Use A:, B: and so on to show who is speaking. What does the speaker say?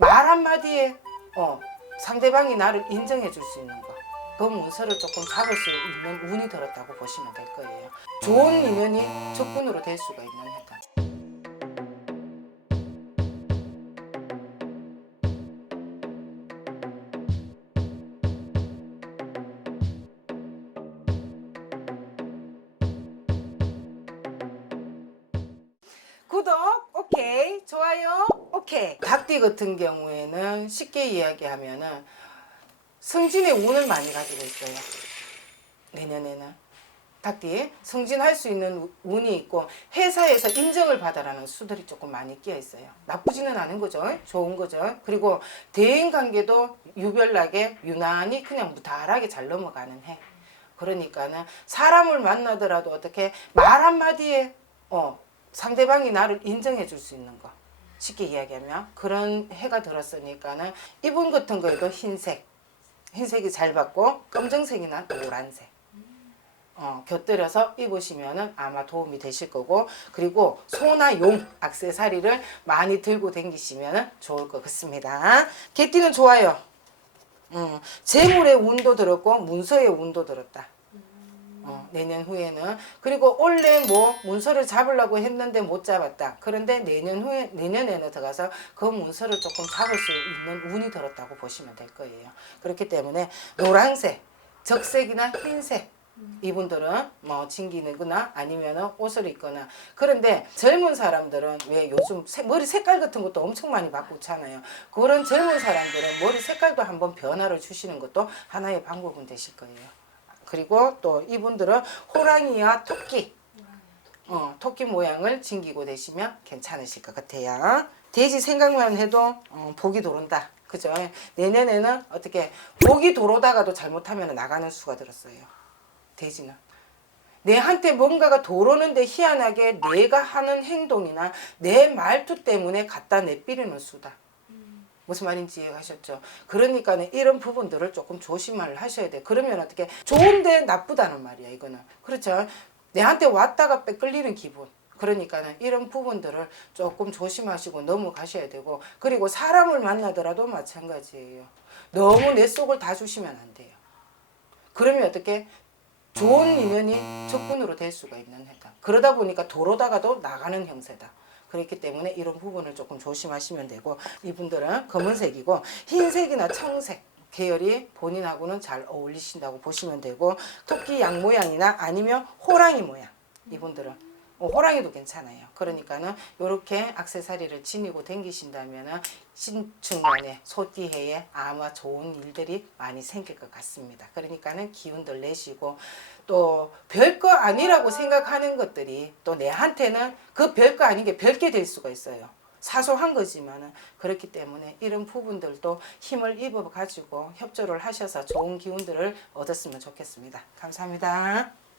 A: 말 한마디에 어, 상대방이 나를 인정해 줄 수 있는 거. 그 문서를 조금 잡을 수 있는 운이 들었다고 보시면 될 거예요. 좋은 인연이 적군으로 될 수가 있는 해다. 구독 오케이 좋아요 오케이 닭띠 같은 경우에는 쉽게 이야기하면은 승진의 운을 많이 가지고 있어요. 내년에는. 닭띠 승진할 수 있는 우- 운이 있고 회사에서 인정을 받아라는 수들이 조금 많이 끼어 있어요. 나쁘지는 않은 거죠. 좋은 거죠. 그리고 대인 관계도 유별나게 유난히 그냥 무탈하게 잘 넘어가는 해. 그러니까는 사람을 만나더라도 어떻게 말 한마디에 어, 상대방이 나를 인정해 줄 수 있는 거 쉽게 이야기하면 그런 해가 들었으니까는 이분 같은 거에도 흰색 흰색이 잘 받고 검정색이나 노란색 어, 곁들여서 입으시면은 아마 도움이 되실 거고 그리고 소나 용 액세서리를 많이 들고 다니시면은 좋을 것 같습니다. 개띠는 좋아요. 음, 재물의 운도 들었고 문서의 운도 들었다. 어, 내년 후에는 그리고 원래 뭐 문서를 잡으려고 했는데 못 잡았다. 그런데 내년 후에 내년에는 들어가서 그 문서를 조금 잡을 수 있는 운이 들었다고 보시면 될 거예요. 그렇기 때문에 노란색, 적색이나 흰색 이분들은 뭐 챙기거나 아니면은 옷을 입거나 그런데 젊은 사람들은 왜 요즘 색- 머리 색깔 같은 것도 엄청 많이 바꾸잖아요. 그런 젊은 사람들은 머리 색깔도 한번 변화를 주시는 것도 하나의 방법은 되실 거예요. 그리고 또 이분들은 호랑이와 토끼, 어, 토끼 모양을 챙기고 되시면 괜찮으실 것 같아요. 돼지 생각만 해도 어, 복이 도른다. 그죠? 내년에는 어떻게 복이 도로다가도 잘못하면 나가는 수가 들었어요. 돼지는. 내한테 뭔가가 도로는데 희한하게 내가 하는 행동이나 내 말투 때문에 갖다 내삐리는 수다. 무슨 말인지 이해하셨죠? 그러니까는 이런 부분들을 조금 조심을 하셔야 돼. 그러면 어떻게 좋은데 나쁘다는 말이야 이거는. 그렇죠? 내한테 왔다가 빼끌리는 기분. 그러니까는 이런 부분들을 조금 조심하시고 넘어가셔야 되고 그리고 사람을 만나더라도 마찬가지예요. 너무 내 속을 다 주시면 안 돼요. 그러면 어떻게 좋은 인연이 적군으로 될 수가 있는 해다. 그러다 보니까 도로다가도 나가는 형세다. 그렇기 때문에 이런 부분을 조금 조심하시면 되고 이분들은 검은색이고 흰색이나 청색 계열이 본인하고는 잘 어울리신다고 보시면 되고 토끼 양 모양이나 아니면 호랑이 모양 이분들은 어, 호랑이도 괜찮아요. 그러니까는 이렇게 악세사리를 지니고 댕기신다면은 신축년에 소띠해에 아마 좋은 일들이 많이 생길 것 같습니다. 그러니까는 기운들 내시고 또 별거 아니라고 생각하는 것들이 또 내한테는 그 별거 아닌 게 별게 될 수가 있어요. 사소한 거지만은 그렇기 때문에 이런 부분들도 힘을 입어 가지고 협조를 하셔서 좋은 기운들을 얻었으면 좋겠습니다. 감사합니다.